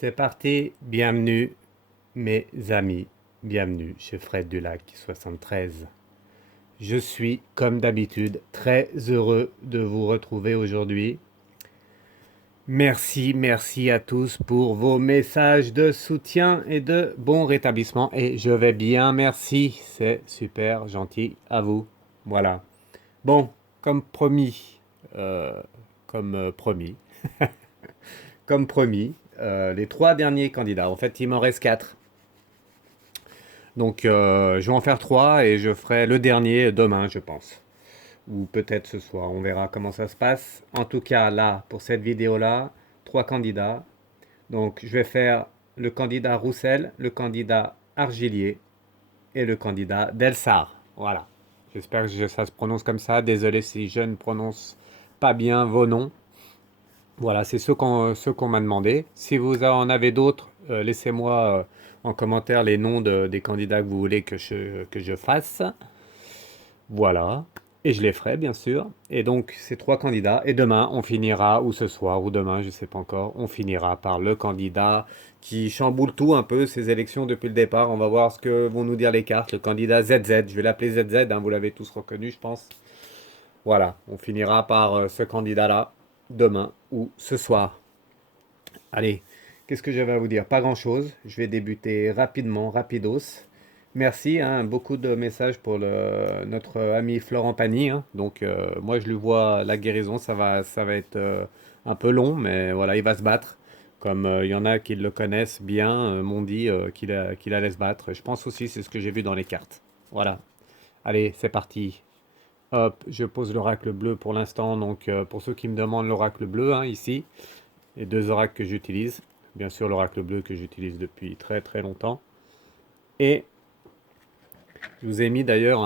C'est parti, bienvenue mes amis, bienvenue chez Fred Dulac 73. Je suis comme d'habitude très heureux de vous retrouver aujourd'hui. Merci à tous pour vos messages de soutien et de bon rétablissement. Et je vais bien, merci, c'est super gentil à vous. Voilà. Bon, comme promis, euh, promis, comme promis, les trois derniers candidats. En fait, il m'en reste quatre. Donc, je vais en faire trois et je ferai le dernier demain, je pense. Ou peut-être ce soir. On verra comment ça se passe. En tout cas, là, pour cette vidéo-là, trois candidats. Donc, je vais faire le candidat Roussel, le candidat Argilier et le candidat Delsar. Voilà. J'espère que ça se prononce comme ça. Désolé si je ne prononce pas bien vos noms. Voilà, c'est ceux qu'on m'a demandé. Si vous en avez d'autres, laissez-moi en commentaire les noms des candidats que vous voulez que je fasse. Voilà. Et je les ferai, bien sûr. Et donc, ces trois candidats. Et demain, on finira, ou ce soir, ou demain, je ne sais pas encore, on finira par le candidat qui chamboule tout un peu, ces élections depuis le départ. On va voir ce que vont nous dire les cartes. Le candidat ZZ. Je vais l'appeler ZZ, hein, vous l'avez tous reconnu, je pense. Voilà, on finira par ce candidat-là demain ou ce soir. Allez, qu'est-ce que j'avais à vous dire? Pas grand-chose. Je vais débuter rapidement, rapidos. Merci, hein, beaucoup de messages pour notre ami Florent Pagny, hein. Donc, moi, je lui vois la guérison. Ça va être un peu long, mais voilà, il va se battre. Comme il y en a qui le connaissent bien, m'ont dit qu'il allait se battre. Je pense aussi, c'est ce que j'ai vu dans les cartes. Voilà. Allez, c'est parti. Hop, je pose l'oracle bleu pour l'instant. Donc, pour ceux qui me demandent l'oracle bleu, hein, ici, les deux oracles que j'utilise. Bien sûr, l'oracle bleu que j'utilise depuis très très longtemps. Et je vous ai mis d'ailleurs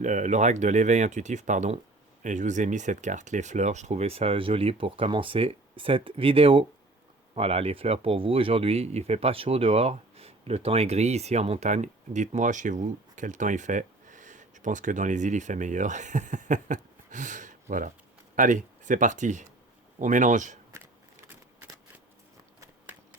l'oracle de l'éveil intuitif, pardon. Et je vous ai mis cette carte, les fleurs. Je trouvais ça joli pour commencer cette vidéo. Voilà, les fleurs pour vous aujourd'hui. Il fait pas chaud dehors. Le temps est gris ici en montagne. Dites-moi chez vous quel temps il fait. Je pense que dans les îles, il fait meilleur. Voilà. Allez, c'est parti. On mélange.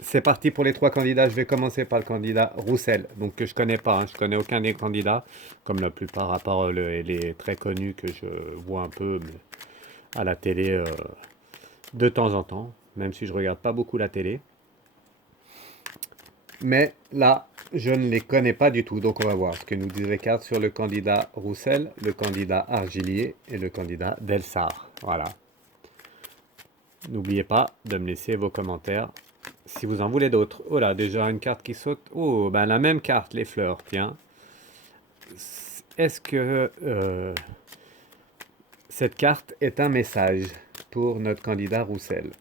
C'est parti pour les trois candidats. Je vais commencer par le candidat Roussel, donc que je connais pas, hein. Je connais aucun des candidats, comme la plupart, à part les très connus que je vois un peu à la télé de temps en temps, même si je regarde pas beaucoup la télé. Mais là, je ne les connais pas du tout, donc on va voir ce que nous disent les cartes sur le candidat Roussel, le candidat Argilier et le candidat Delsar. Voilà. N'oubliez pas de me laisser vos commentaires si vous en voulez d'autres. Oh là, déjà une carte qui saute. Oh, ben la même carte, les fleurs, tiens. Est-ce que cette carte est un message pour notre candidat Roussel?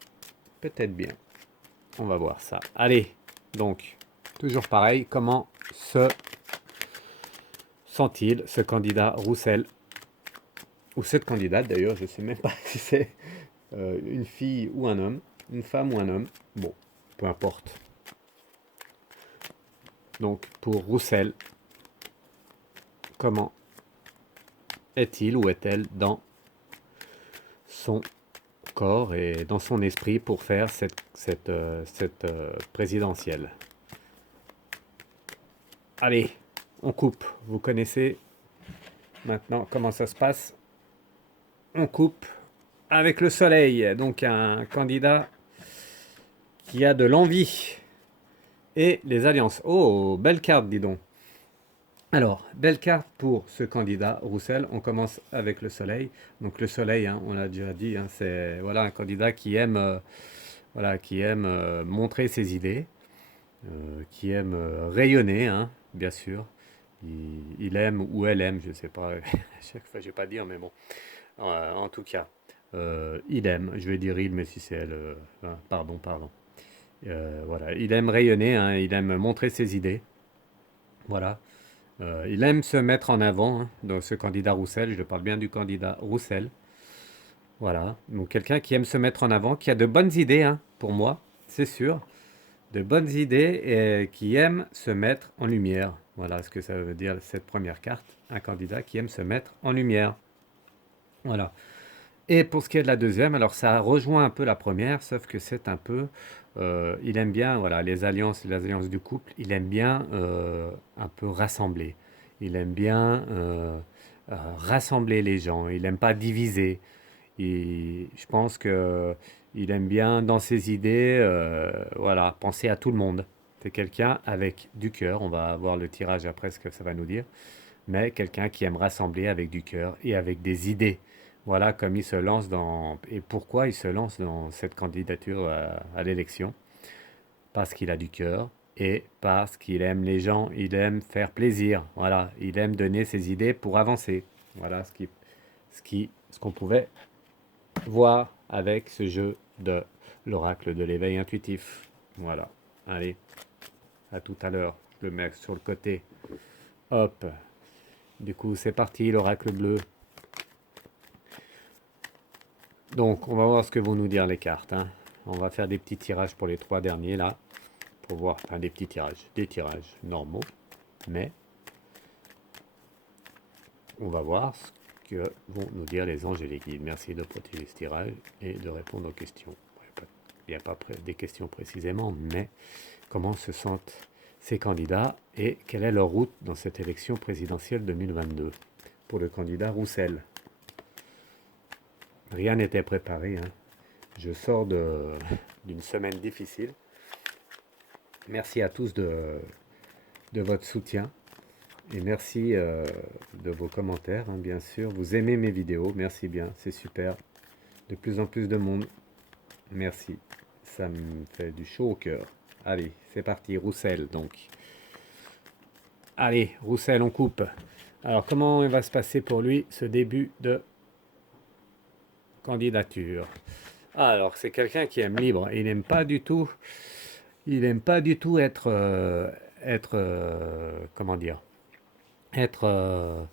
Peut-être bien. On va voir ça. Allez, donc, toujours pareil, comment se sent-il, ce candidat Roussel? Ou cette candidate d'ailleurs, je ne sais même pas si c'est une fille ou un homme, une femme ou un homme. Bon, peu importe. Donc, pour Roussel, comment est-il ou est-elle dans son corps et dans son esprit pour faire cette présidentielle? Allez, on coupe. Vous connaissez maintenant comment ça se passe. On coupe avec le soleil. Donc un candidat qui a de l'envie. Et les alliances. Oh, belle carte, dis donc. Alors, belle carte pour ce candidat Roussel. On commence avec le soleil. Donc le soleil, hein, on l'a déjà dit, hein, c'est voilà, un candidat qui aime, montrer ses idées, qui aime rayonner, hein, bien sûr. Il aime ou elle aime, je ne sais pas. À chaque fois, je ne vais pas dire, mais bon. En tout cas, il aime. Je vais dire il, mais si c'est elle, pardon. Voilà, il aime rayonner, hein, il aime montrer ses idées. Voilà. Il aime se mettre en avant, hein, dans ce candidat Roussel. Je parle bien du candidat Roussel. Voilà. Donc quelqu'un qui aime se mettre en avant, qui a de bonnes idées, hein, pour moi, c'est sûr. De bonnes idées et qui aime se mettre en lumière. Voilà ce que ça veut dire cette première carte. Un candidat qui aime se mettre en lumière. Voilà. Et pour ce qui est de la deuxième, alors ça rejoint un peu la première, sauf que c'est un peu, il aime bien, voilà, les alliances du couple, il aime bien un peu rassembler. Il aime bien rassembler les gens. Il n'aime pas diviser. Je pense que il aime bien dans ses idées, voilà, penser à tout le monde. C'est quelqu'un avec du cœur. On va voir le tirage après ce que ça va nous dire, mais quelqu'un qui aime rassembler avec du cœur et avec des idées. Voilà comme il se lance dans... Et pourquoi il se lance dans cette candidature à l'élection? Parce qu'il a du cœur et parce qu'il aime les gens, il aime faire plaisir. Voilà, il aime donner ses idées pour avancer. Voilà ce qu'on pouvait voir avec ce jeu de l'oracle de l'éveil intuitif. Voilà, allez, à tout à l'heure. Je le mets sur le côté. Hop, du coup, c'est parti, l'oracle bleu. Donc, on va voir ce que vont nous dire les cartes, hein. On va faire des petits tirages pour les trois derniers, là, pour voir, enfin des petits tirages, des tirages normaux, mais on va voir ce que vont nous dire les anges et les guides. Merci de protéger ce tirage et de répondre aux questions. Il n'y a pas des questions précisément, mais comment se sentent ces candidats et quelle est leur route dans cette élection présidentielle 2022 pour le candidat Roussel. Rien n'était préparé, hein. Je sors d'une semaine difficile. Merci à tous de votre soutien et merci de vos commentaires, hein, bien sûr. Vous aimez mes vidéos, merci bien, c'est super. De plus en plus de monde, merci. Ça me fait du chaud au cœur. Allez, c'est parti, Roussel donc. Allez, Roussel, on coupe. Alors, comment il va se passer pour lui ce début de candidature? Alors, c'est quelqu'un qui aime libre. Il n'aime pas du tout être, comment dire, être,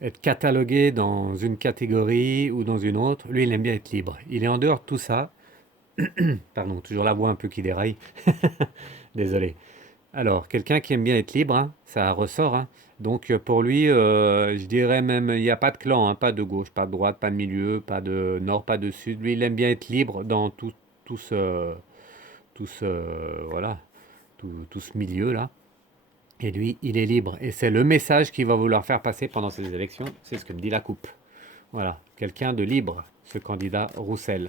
être catalogué dans une catégorie ou dans une autre. Lui, il aime bien être libre. Il est en dehors de tout ça. Pardon, toujours la voix un peu qui déraille. Désolé. Alors, quelqu'un qui aime bien être libre, hein, ça ressort, hein. Donc, pour lui, je dirais même, il n'y a pas de clan, hein, pas de gauche, pas de droite, pas de milieu, pas de nord, pas de sud. Lui, il aime bien être libre dans tout ce, voilà, tout ce milieu-là. Et lui, il est libre. Et c'est le message qu'il va vouloir faire passer pendant ces élections. C'est ce que me dit la coupe. Voilà, quelqu'un de libre, ce candidat Roussel.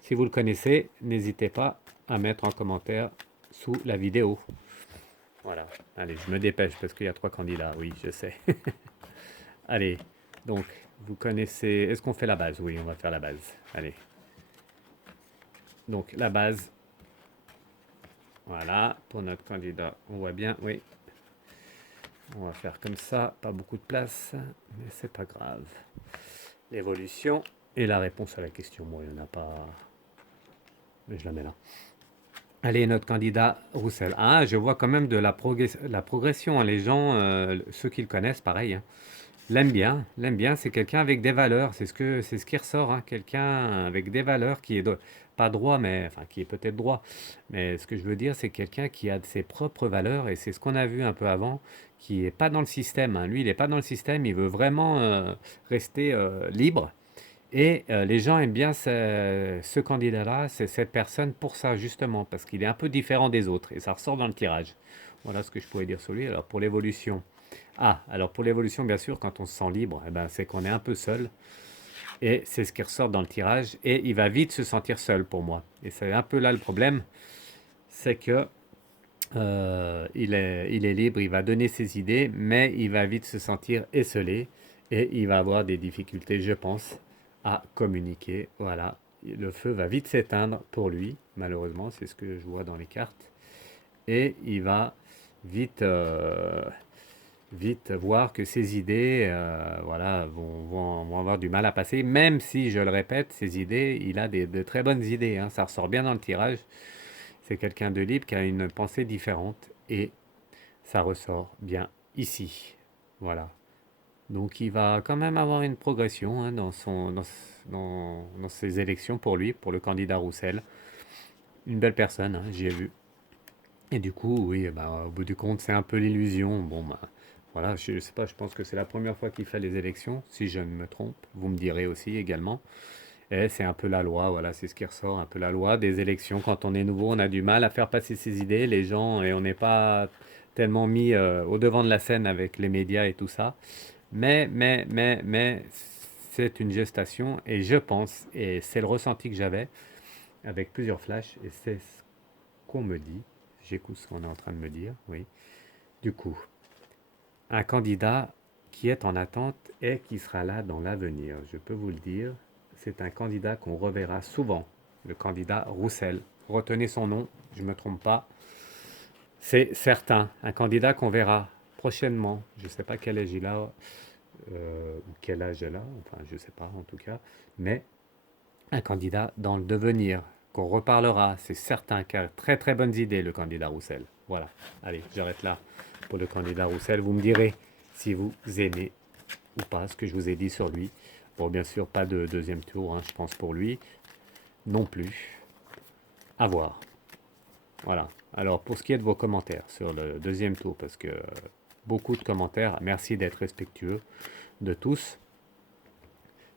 Si vous le connaissez, n'hésitez pas à mettre en commentaire sous la vidéo. Voilà, allez, je me dépêche parce qu'il y a trois candidats, oui, je sais. Allez, donc, vous connaissez... Est-ce qu'on fait la base? Oui, on va faire la base. Allez. Donc, la base. Voilà, pour notre candidat. On voit bien, oui. On va faire comme ça, pas beaucoup de place, mais c'est pas grave. L'évolution et la réponse à la question. Bon, il n'y en a pas... Mais je la mets là. Allez, notre candidat Roussel. Ah, je vois quand même de la progression, hein. Les gens, ceux qui le connaissent, pareil, hein, l'aiment bien. L'aiment bien, c'est quelqu'un avec des valeurs. C'est ce qui ressort, hein. Quelqu'un avec des valeurs qui est pas droit, mais enfin qui est peut-être droit. Mais ce que je veux dire, c'est quelqu'un qui a ses propres valeurs et c'est ce qu'on a vu un peu avant, qui est pas dans le système, hein. Lui, il n'est pas dans le système. Il veut vraiment rester libre. Et les gens aiment bien ce candidat-là, c'est cette personne pour ça, justement, parce qu'il est un peu différent des autres, et ça ressort dans le tirage. Voilà ce que je pourrais dire sur lui. Alors pour l'évolution. Ah, alors pour l'évolution, bien sûr, quand on se sent libre, eh ben, c'est qu'on est un peu seul, et c'est ce qui ressort dans le tirage, et il va vite se sentir seul pour moi. Et c'est un peu là le problème, c'est que il est libre, il va donner ses idées, mais il va vite se sentir esselé, et il va avoir des difficultés, je pense, à communiquer. Voilà, le feu va vite s'éteindre pour lui, malheureusement, c'est ce que je vois dans les cartes. Et il va vite, vite voir que ses idées voilà, vont avoir du mal à passer, même si, je le répète, ses idées, il a de très bonnes idées, hein, ça ressort bien dans le tirage. C'est quelqu'un de libre qui a une pensée différente et ça ressort bien ici. Voilà. Donc il va quand même avoir une progression, hein, dans ses élections pour lui, pour le candidat Roussel. Une belle personne, hein, j'y ai vu. Et du coup, oui, bah, au bout du compte, c'est un peu l'illusion. Bon, bah, voilà, je sais pas, je pense que c'est la première fois qu'il fait les élections, si je ne me trompe. Vous me direz aussi également. Et c'est un peu la loi, voilà, c'est ce qui ressort, un peu la loi des élections. Quand on est nouveau, on a du mal à faire passer ses idées, les gens, et on n'est pas tellement mis au devant de la scène avec les médias et tout ça. Mais, c'est une gestation, et je pense, et c'est le ressenti que j'avais avec plusieurs flashs, et c'est ce qu'on me dit. J'écoute ce qu'on est en train de me dire, oui. Du coup, un candidat qui est en attente et qui sera là dans l'avenir, je peux vous le dire, c'est un candidat qu'on reverra souvent, le candidat Roussel. Retenez son nom, je ne me trompe pas. C'est certain, un candidat qu'on verra prochainement. Je ne sais pas quel âge il a, ou quel âge elle a, enfin je ne sais pas en tout cas, mais un candidat dans le devenir, qu'on reparlera, c'est certain, car très très bonnes idées le candidat Roussel. Voilà, allez, j'arrête là pour le candidat Roussel. Vous me direz si vous aimez ou pas ce que je vous ai dit sur lui. Bon, bien sûr, pas de deuxième tour, hein, je pense pour lui non plus. À voir. Voilà. Alors, pour ce qui est de vos commentaires sur le deuxième tour, parce que beaucoup de commentaires, merci d'être respectueux de tous.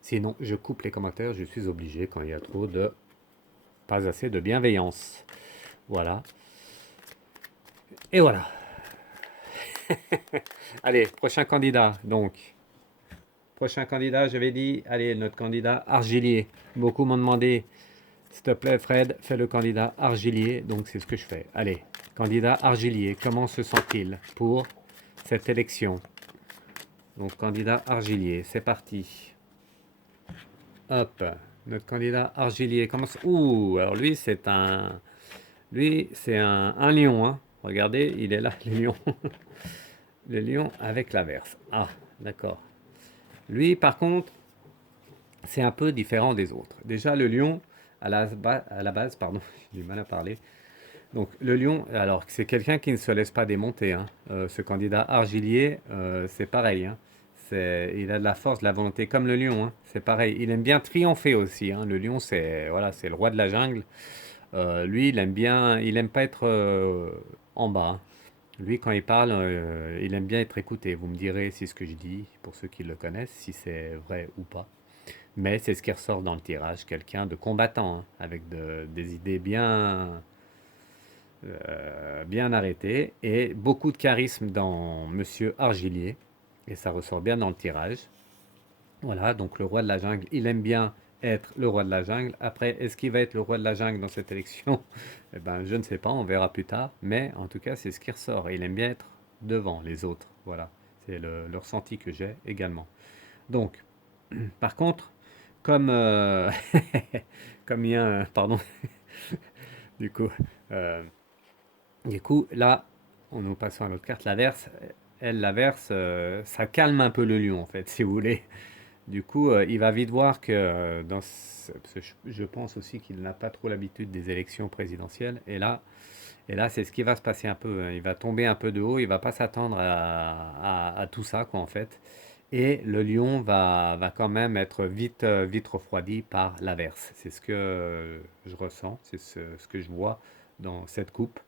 Sinon, je coupe les commentaires, je suis obligé quand il y a trop de... pas assez de bienveillance. Voilà. Et voilà. Allez, prochain candidat. Donc, prochain candidat, j'avais dit, allez, notre candidat Argilier. Beaucoup m'ont demandé, s'il te plaît, Fred, fais le candidat Argilier. Donc, c'est ce que je fais. Allez, candidat Argilier, comment se sent-il pour cette élection? Donc, candidat Argilier, c'est parti. Hop, notre candidat Argilier. Comment ça... Ouh, alors lui, c'est un... Lui, c'est un lion, hein. Regardez, il est là, le lion. Le lion avec l'averse. Ah, d'accord. Lui, par contre, c'est un peu différent des autres. Déjà, le lion, à la base, pardon, j'ai du mal à parler. Donc, le lion, alors, c'est quelqu'un qui ne se laisse pas démonter, hein. Ce candidat Argilier, c'est pareil, hein. Il a de la force, de la volonté, comme le lion, hein. C'est pareil. Il aime bien triompher aussi, hein. Le lion, c'est voilà, c'est le roi de la jungle. Lui, il aime bien, il aime pas être en bas, hein. Lui, quand il parle, il aime bien être écouté. Vous me direz si ce que je dis, pour ceux qui le connaissent, si c'est vrai ou pas. Mais c'est ce qui ressort dans le tirage, quelqu'un de combattant, hein, avec des idées bien arrêtées et beaucoup de charisme dans Monsieur Argilier. Et ça ressort bien dans le tirage. Voilà, donc le roi de la jungle, il aime bien être le roi de la jungle. Après, est-ce qu'il va être le roi de la jungle dans cette élection? Eh ben, je ne sais pas, on verra plus tard. Mais en tout cas, c'est ce qui ressort. Et il aime bien être devant les autres. Voilà, c'est le ressenti que j'ai également. Donc, par contre, comme, comme il y a pardon, du coup, euh, là, on nous passons à l'autre carte, l'averse. Elle, l'averse, ça calme un peu le lion, en fait, si vous voulez. Du coup, il va vite voir que parce que je pense aussi qu'il n'a pas trop l'habitude des élections présidentielles. Et là, c'est ce qui va se passer un peu, hein. Il va tomber un peu de haut. Il va pas s'attendre à tout ça, quoi, en fait. Et le lion va quand même être vite refroidi par l'averse. C'est ce que je ressens, c'est ce que je vois dans cette coupe.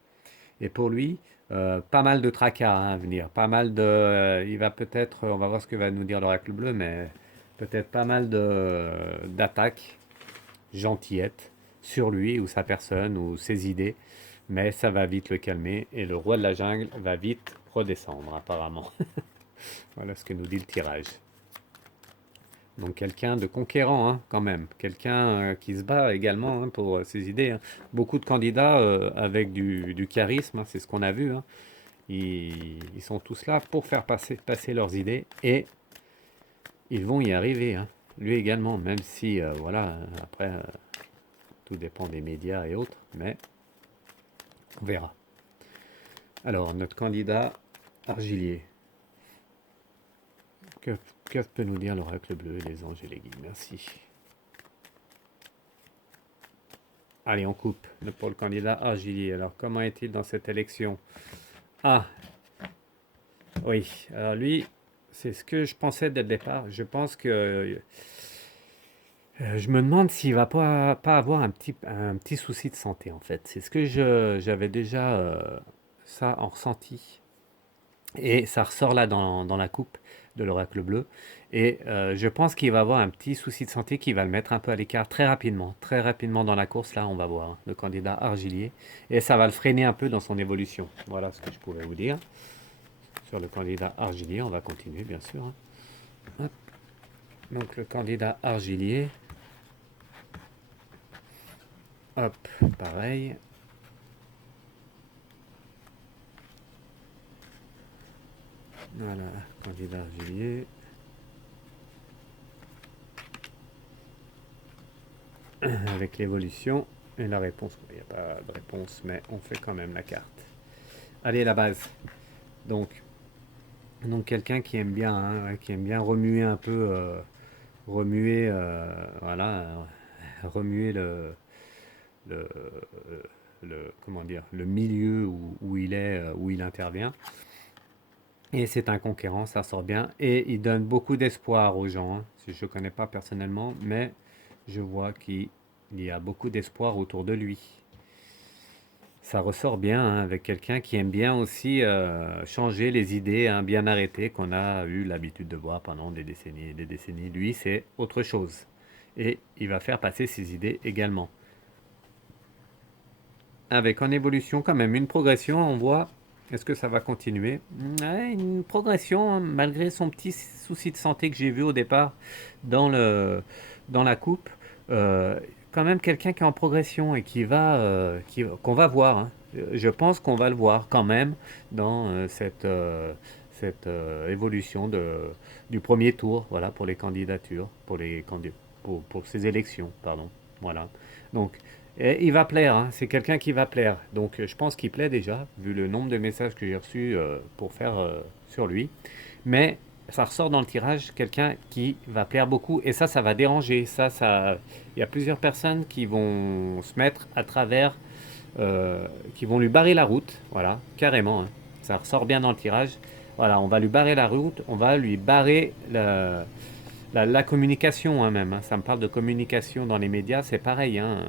Et pour lui, pas mal de tracas, hein, à venir. Pas mal de. Il va peut-être. On va voir ce que va nous dire l'oracle bleu, mais peut-être pas mal d'attaques gentillettes sur lui ou sa personne ou ses idées. Mais ça va vite le calmer. Et le roi de la jungle va vite redescendre, apparemment. Voilà ce que nous dit le tirage. Donc quelqu'un de conquérant, hein, quand même. Quelqu'un qui se bat également, hein, pour ses idées, hein. Beaucoup de candidats avec du charisme, hein, c'est ce qu'on a vu, hein. Ils sont tous là pour faire passer leurs idées et ils vont y arriver, hein. Lui également, même si, voilà, après, tout dépend des médias et autres, mais on verra. Alors, notre candidat Argilier. Que, que peut nous dire l'oracle bleu, les anges et les guides? Merci. Allez, on coupe pour le candidat Argilier. Alors, comment est-il dans cette élection? Ah, oui. Alors, lui, c'est ce que je pensais dès le départ. Je pense que... je me demande s'il va pas avoir un petit souci de santé, en fait. C'est ce que j'avais déjà ça en ressenti. Et ça ressort là dans la coupe. de l'Oracle Bleu. Et je pense qu'il va avoir un petit souci de santé qui va le mettre un peu à l'écart très rapidement dans la course. Là, on va voir hein, le candidat Argilier. Et ça va le freiner un peu dans son évolution. Voilà ce que je pouvais vous dire sur le candidat Argilier. On va continuer, bien sûr, hein. Hop. Donc, le candidat Argilier. Hop, pareil. Voilà, candidat Argilier. Avec l'évolution et la réponse. Il n'y a pas de réponse, mais on fait quand même la carte. Allez, la base. Donc, quelqu'un qui aime bien, hein, qui aime bien remuer un peu, remuer, voilà, remuer le, comment dire, le milieu où il est, où il intervient. Et c'est un conquérant, ça sort bien. Et il donne beaucoup d'espoir aux gens, hein. Je ne connais pas personnellement, mais je vois qu'il y a beaucoup d'espoir autour de lui. Ça ressort bien hein, avec quelqu'un qui aime bien aussi changer les idées hein, bien arrêtées qu'on a eu l'habitude de voir pendant des décennies et des décennies. Lui, c'est autre chose. Et il va faire passer ses idées également. Avec en évolution quand même une progression, on voit, est-ce que ça va continuer? Ouais, une progression, hein, malgré son petit souci de santé que j'ai vu au départ dans, dans la coupe. Euh, Quand même quelqu'un qui est en progression et qu'on va voir, hein. Je pense qu'on va le voir quand même dans cette évolution du premier tour, voilà, pour les candidatures, pour ces élections, pardon. Voilà. Donc, et il va plaire, hein. C'est quelqu'un qui va plaire. Donc je pense qu'il plaît déjà, vu le nombre de messages que j'ai reçus pour faire sur lui. Mais ça ressort dans le tirage quelqu'un qui va plaire beaucoup. Et ça va déranger. Il y a plusieurs personnes qui vont se mettre à travers, qui vont lui barrer la route. Voilà, carrément, hein. Ça ressort bien dans le tirage. Voilà, on va lui barrer la route, on va lui barrer la communication hein, même. Hein. Ça me parle de communication dans les médias, c'est pareil. Hein.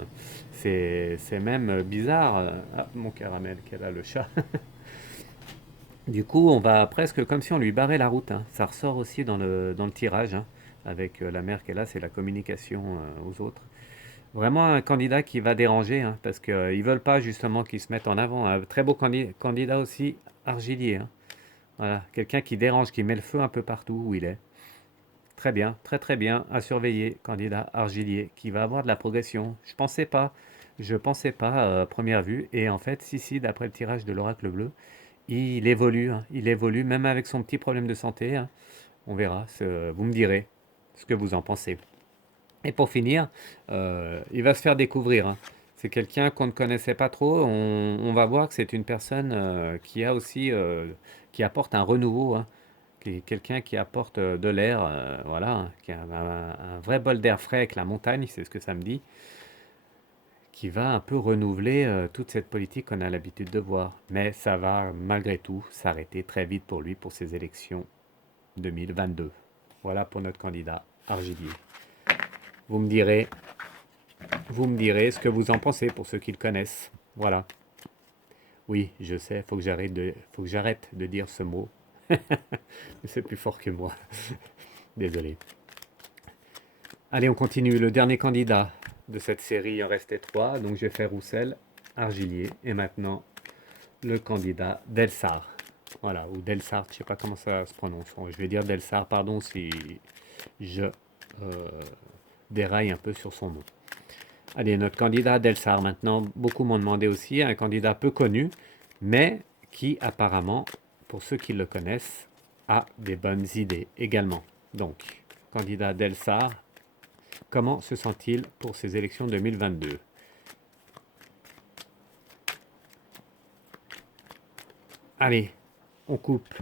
C'est même bizarre. Ah, mon caramel, quel a le chat. Du coup, on va presque comme si on lui barrait la route. Hein. Ça ressort aussi dans le tirage, hein, avec la mère qu'elle a, c'est la communication aux autres. Vraiment un candidat qui va déranger, hein, parce qu'ils ne veulent pas justement qu'il se mette en avant. Un très beau candidat aussi, Argilier. Hein. Voilà, quelqu'un qui dérange, qui met le feu un peu partout où il est. Très bien, très très bien, à surveiller, candidat Argilier, qui va avoir de la progression. Je pensais pas à première vue, et en fait, si, d'après le tirage de l'Oracle Bleu, il évolue, hein, il évolue, même avec son petit problème de santé, hein. On verra, vous me direz ce que vous en pensez. Et pour finir, il va se faire découvrir, hein. C'est quelqu'un qu'on ne connaissait pas trop. On va voir que c'est une personne qui a aussi, qui apporte un renouveau, hein, qui est quelqu'un qui apporte de l'air, voilà, hein, qui a un vrai bol d'air frais avec la montagne, c'est ce que ça me dit, qui va un peu renouveler toute cette politique qu'on a l'habitude de voir. Mais ça va malgré tout s'arrêter très vite pour lui pour ses élections 2022. Voilà pour notre candidat Argilier. Vous me direz, vous me direz ce que vous en pensez pour ceux qui le connaissent. Voilà. Oui, je sais, faut que j'arrête de dire ce mot. Mais c'est plus fort que moi. Désolé. Allez, on continue. Le dernier candidat de cette série, il en restait trois. Donc j'ai fait Roussel, Argilier et maintenant le candidat Delsart. Voilà, ou Delsart, je ne sais pas comment ça se prononce. Je vais dire Delsart, pardon si je déraille un peu sur son nom. Allez, notre candidat Delsart maintenant, beaucoup m'ont demandé aussi, un candidat peu connu, mais qui apparemment, pour ceux qui le connaissent, a des bonnes idées également. Donc, candidat Delsart, comment se sent-il pour ces élections 2022? Allez, on coupe.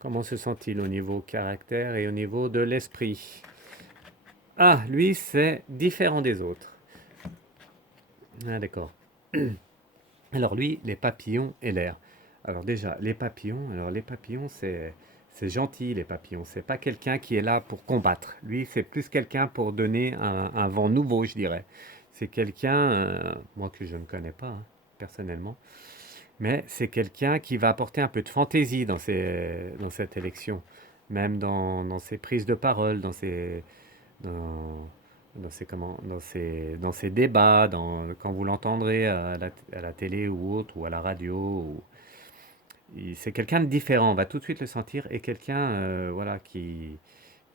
Comment se sent-il au niveau caractère et au niveau de l'esprit? Ah, lui, c'est différent des autres. Ah, d'accord. Alors lui, les papillons et l'air. Alors déjà, les papillons, c'est gentil, les papillons. C'est pas quelqu'un qui est là pour combattre. Lui, c'est plus quelqu'un pour donner un vent nouveau, je dirais. C'est quelqu'un, moi que je ne connais pas, hein, personnellement, mais c'est quelqu'un qui va apporter un peu de fantaisie dans cette élection. même dans ses prises de parole, dans, dans ses débats, quand vous l'entendrez à la télé ou autre, ou à la radio. C'est quelqu'un de différent, on va tout de suite le sentir, et quelqu'un voilà, qui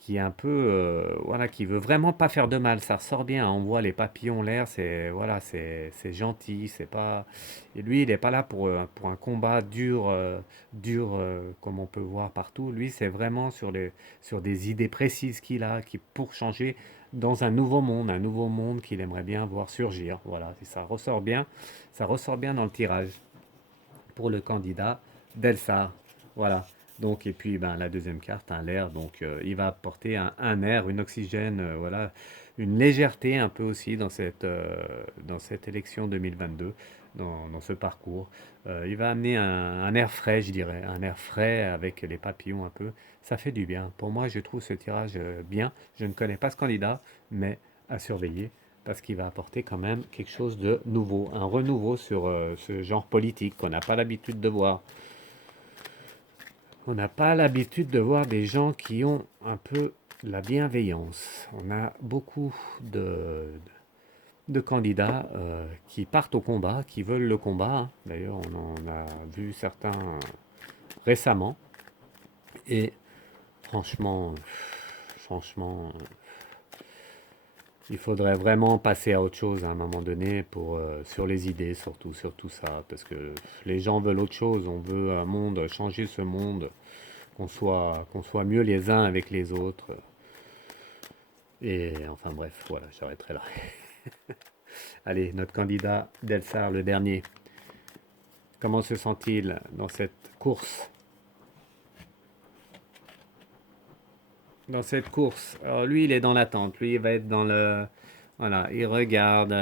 est un peu, voilà, qui veut vraiment pas faire de mal. Ça ressort bien, on voit les papillons, l'air, c'est voilà, c'est gentil, c'est pas. Et lui, il n'est pas là pour un combat dur comme on peut voir partout. Lui, c'est vraiment sur des idées précises qu'il a, qui pour changer dans un nouveau monde qu'il aimerait bien voir surgir. Voilà, et ça ressort bien dans le tirage pour le candidat Delsar. Voilà. Donc, et puis ben, la deuxième carte, un l'air, donc il va apporter un air, une oxygène, voilà, une légèreté un peu aussi dans cette élection 2022, dans ce parcours. Il va amener un air frais, je dirais, un air frais avec les papillons un peu. Ça fait du bien. Pour moi, je trouve ce tirage bien. Je ne connais pas ce candidat, mais à surveiller parce qu'il va apporter quand même quelque chose de nouveau, un renouveau sur ce genre politique qu'on n'a pas l'habitude de voir. On n'a pas l'habitude de voir des gens qui ont un peu la bienveillance. On a beaucoup de candidats qui partent au combat, qui veulent le combat, hein. D'ailleurs, on en a vu certains récemment. Et franchement, franchement, il faudrait vraiment passer à autre chose à un moment donné sur les idées, surtout sur tout ça, parce que les gens veulent autre chose. On veut un monde, changer ce monde, qu'on soit mieux les uns avec les autres. Et enfin bref, voilà, j'arrêterai là. Allez, notre candidat Delsar, le dernier. Comment se sent-il dans cette course? Dans cette course. Alors lui, il est dans l'attente. Lui, il va être dans le. Voilà, il regarde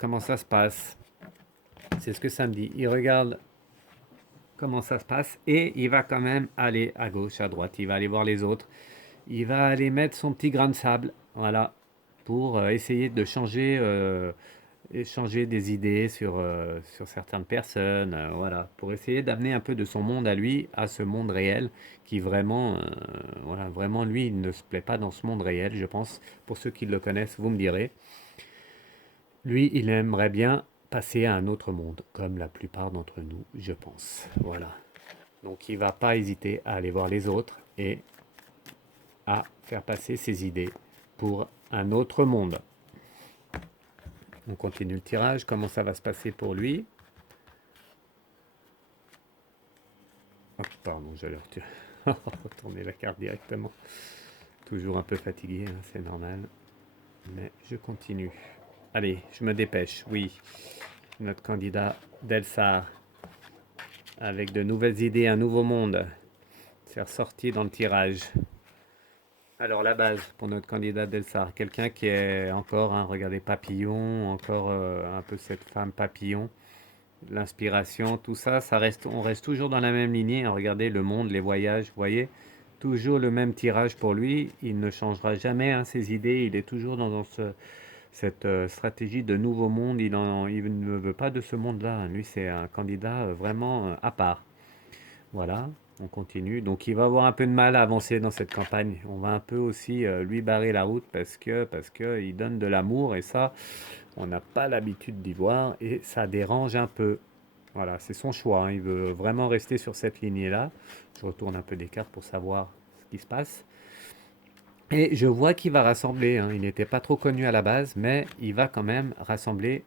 comment ça se passe. C'est ce que ça me dit. Il regarde comment ça se passe et il va quand même aller à gauche, à droite. Il va aller voir les autres. Il va aller mettre son petit grain de sable, voilà, pour essayer de changer des idées sur certaines personnes, voilà, pour essayer d'amener un peu de son monde à lui à ce monde réel qui vraiment, voilà, vraiment lui, il ne se plaît pas dans ce monde réel, je pense. Pour ceux qui le connaissent, vous me direz. Lui, il aimerait bien passer à un autre monde, comme la plupart d'entre nous, je pense. Voilà. Donc il va pas hésiter à aller voir les autres et à faire passer ses idées pour un autre monde. On continue le tirage. Comment ça va se passer pour lui? Oh, pardon, j'allais retourner la carte directement. Toujours un peu fatigué, hein, c'est normal. Mais je continue. Allez, je me dépêche. Oui, notre candidat Delsar, avec de nouvelles idées, un nouveau monde, c'est ressorti dans le tirage. Alors la base pour notre candidat Delsar, quelqu'un qui est encore, hein, regardez, papillon, encore un peu cette femme papillon, l'inspiration, tout ça, on reste toujours dans la même lignée, hein. Regardez le monde, les voyages, vous voyez, toujours le même tirage pour lui, il ne changera jamais, hein, ses idées, il est toujours cette stratégie de nouveau monde, il ne veut pas de ce monde-là, hein. Lui c'est un candidat vraiment à part. Voilà, on continue. Donc il va avoir un peu de mal à avancer dans cette campagne. On va un peu aussi lui barrer la route parce que il donne de l'amour et ça, on n'a pas l'habitude d'y voir et ça dérange un peu. Voilà, c'est son choix, hein. Il veut vraiment rester sur cette lignée-là. Je retourne un peu des cartes pour savoir ce qui se passe. Et je vois qu'il va rassembler, hein. Il n'était pas trop connu à la base, mais il va quand même rassembler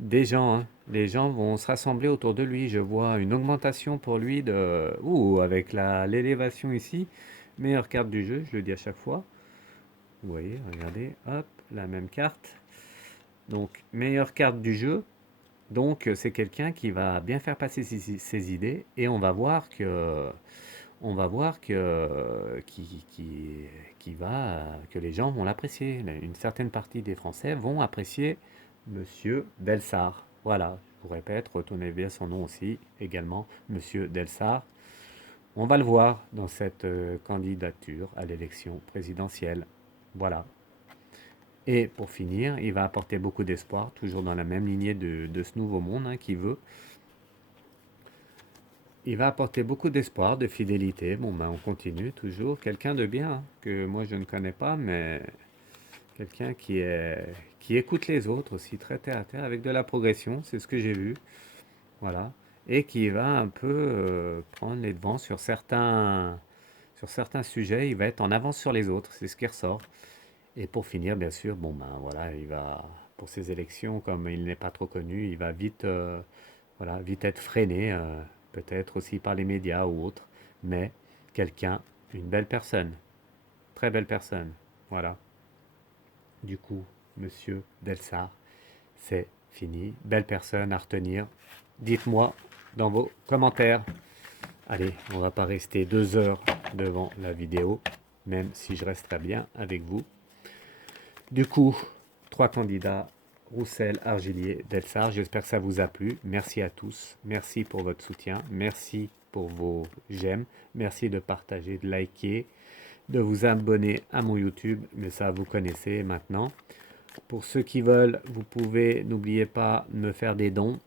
des gens, hein. Les gens vont se rassembler autour de lui. Je vois une augmentation pour lui de. Ouh, avec l'élévation ici. Meilleure carte du jeu, je le dis à chaque fois. Vous voyez, regardez, hop, la même carte. Donc, meilleure carte du jeu. Donc, c'est quelqu'un qui va bien faire passer ses idées et on va voir que les gens vont l'apprécier. Une certaine partie des Français vont apprécier Monsieur Delsar. Voilà, je vous répète, retenez bien son nom aussi, également, Monsieur Delsar. On va le voir dans cette candidature à l'élection présidentielle. Voilà. Et pour finir, il va apporter beaucoup d'espoir, toujours dans la même lignée de ce nouveau monde, hein, qui veut il va apporter beaucoup d'espoir, de fidélité. Bon, ben, on continue toujours. Quelqu'un de bien, hein, que moi je ne connais pas, mais quelqu'un qui écoute les autres aussi, très terre à terre, avec de la progression, c'est ce que j'ai vu. Voilà. Et qui va un peu prendre les devants sur certains sujets. Il va être en avance sur les autres, c'est ce qui ressort. Et pour finir, bien sûr, bon, ben voilà, il va, pour ces élections, comme il n'est pas trop connu, il va vite, voilà, vite être freiné, peut-être aussi par les médias ou autres. Mais quelqu'un, une belle personne, très belle personne. Voilà. Du coup, monsieur Delsart, c'est fini. Belle personne à retenir. Dites-moi dans vos commentaires. Allez, on va pas rester 2 heures devant la vidéo, même si je resterai bien avec vous. Du coup, 3 candidats, Roussel, Argilier, Delsart. J'espère que ça vous a plu. Merci à tous. Merci pour votre soutien. Merci pour vos j'aime. Merci de partager, de liker, de vous abonner à mon YouTube. Mais ça, vous connaissez maintenant. Pour ceux qui veulent, vous pouvez, n'oubliez pas, me faire des dons.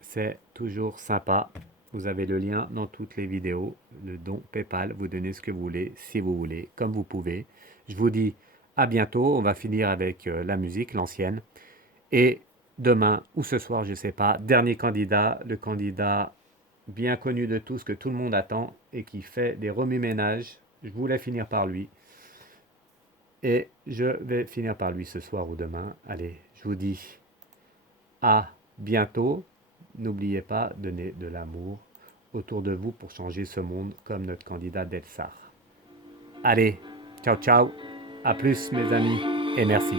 C'est toujours sympa. Vous avez le lien dans toutes les vidéos. Le don PayPal, vous donnez ce que vous voulez, si vous voulez, comme vous pouvez. Je vous dis à bientôt. On va finir avec la musique, l'ancienne. Et demain ou ce soir, je ne sais pas, dernier candidat, le candidat bien connu de tous, que tout le monde attend et qui fait des remue-ménages. Je voulais finir par lui. Et je vais finir par lui ce soir ou demain. Allez, je vous dis à bientôt. N'oubliez pas, donnez de l'amour autour de vous pour changer ce monde comme notre candidat Delsart. Allez, ciao ciao, à plus mes amis et merci.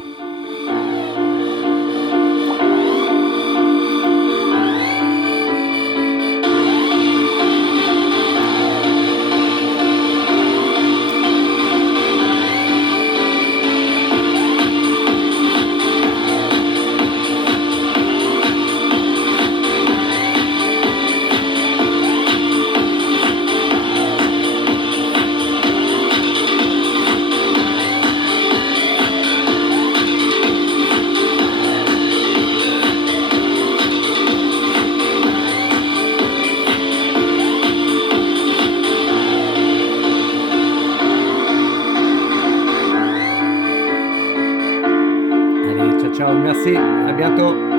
Allez, ciao ciao, merci, à bientôt.